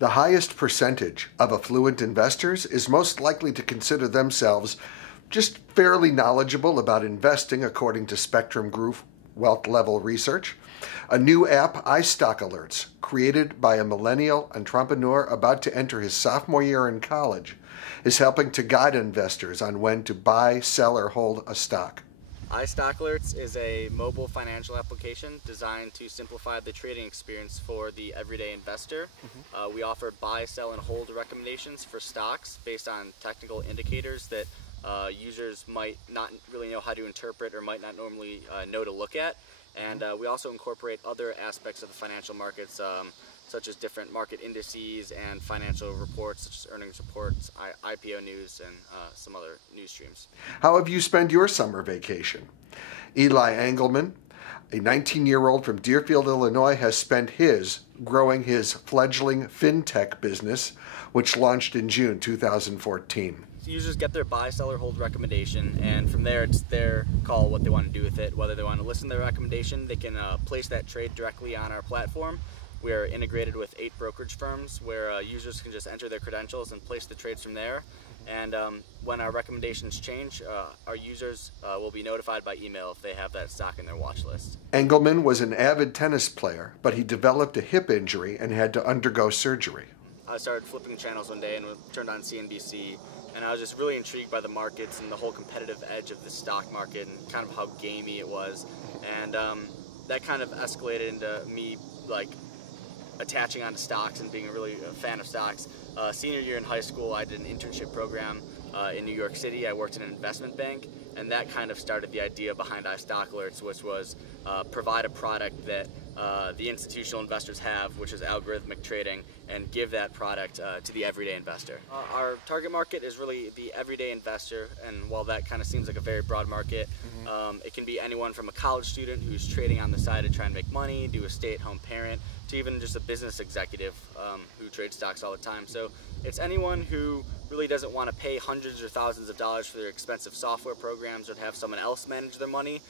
The highest percentage of affluent investors is most likely to consider themselves just fairly knowledgeable about investing, according to Spectrum Group Wealth Level Research. A new app, iStockAlerts, created by a millennial entrepreneur about to enter his sophomore year in college, is helping to guide investors on when to buy, sell, or hold a stock. iStockAlerts is a mobile financial application designed to simplify the trading experience for the everyday investor. We offer buy, sell, and hold recommendations for stocks based on technical indicators that users might not really know how to interpret or might not normally know to look at. And we also incorporate other aspects of the financial markets, such as different market indices and financial reports, such as earnings reports, IPO news, and some other news streams. How have you spent your summer vacation? Eli Engelman, a 19-year-old from Deerfield, Illinois, has spent his growing his fledgling fintech business, which launched in June 2014. Users get their buy, sell, or hold recommendation, and from there it's their call what they want to do with it. Whether they want to listen to their recommendation, they can place that trade directly on our platform. We are integrated with 8 brokerage firms where users can just enter their credentials and place the trades from there. And when our recommendations change, our users will be notified by email if they have that stock in their watch list. Engelman was an avid tennis player, but he developed a hip injury and had to undergo surgery. I started flipping channels one day and turned on CNBC, and I was just really intrigued by the markets and the whole competitive edge of the stock market and kind of how gamey it was. And that kind of escalated into me attaching onto stocks and being a fan of stocks. Senior year in high school, I did an internship program in New York City. I worked in an investment bank, and that kind of started the idea behind iStockAlerts, which was provide a product that the institutional investors have, which is algorithmic trading, and give that product to the everyday investor. Our target market is really the everyday investor, and while that kind of seems like a very broad market, it can be anyone from a college student who's trading on the side to try and make money, to a stay-at-home parent, to even just a business executive who trades stocks all the time. So it's anyone who really doesn't want to pay hundreds or thousands of dollars for their expensive software programs or to have someone else manage their money,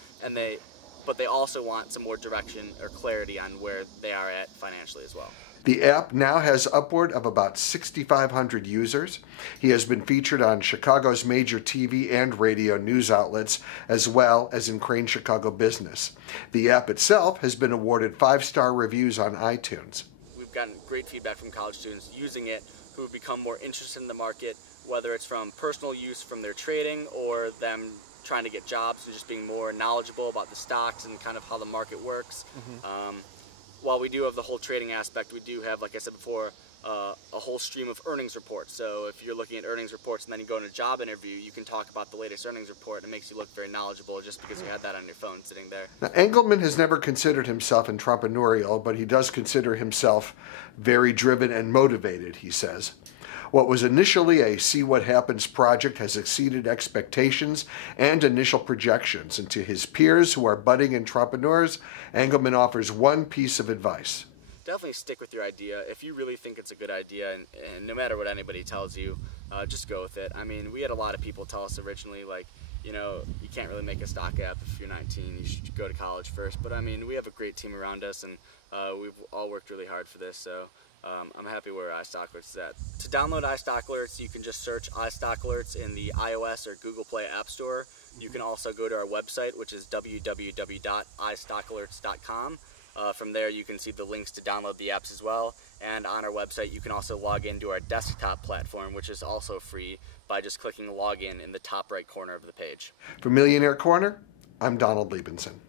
but they also want some more direction or clarity on where they are at financially as well. The app now has upward of about 6,500 users. He has been featured on Chicago's major TV and radio news outlets, as well as in Crane Chicago Business. The app itself has been awarded 5-star reviews on iTunes. We've gotten great feedback from college students using it who have become more interested in the market, whether it's from personal use from their trading or them trying to get jobs and just being more knowledgeable about the stocks and kind of how the market works. While we do have the whole trading aspect, we do have, like I said before, a whole stream of earnings reports. So if you're looking at earnings reports and then you go in a job interview, you can talk about the latest earnings report, and it makes you look very knowledgeable just because you had that on your phone sitting there. Now, Engelman has never considered himself entrepreneurial, but he does consider himself very driven and motivated, he says. What was initially a see what happens project has exceeded expectations and initial projections, and to his peers who are budding entrepreneurs, Engelman offers one piece of advice. Definitely stick with your idea. If you really think it's a good idea, and no matter what anybody tells you, just go with it. I mean, we had a lot of people tell us originally, like, you know, you can't really make a stock app if you're 19, you should go to college first. But I mean, we have a great team around us, and we've all worked really hard for this, so I'm happy where iStockAlerts is at. To download iStockAlerts, you can just search iStockAlerts in the iOS or Google Play App Store. You can also go to our website, which is www.istockalerts.com. From there, you can see the links to download the apps as well. And on our website, you can also log into our desktop platform, which is also free, by just clicking login in the top right corner of the page. For Millionaire Corner, I'm Donald Liebenson.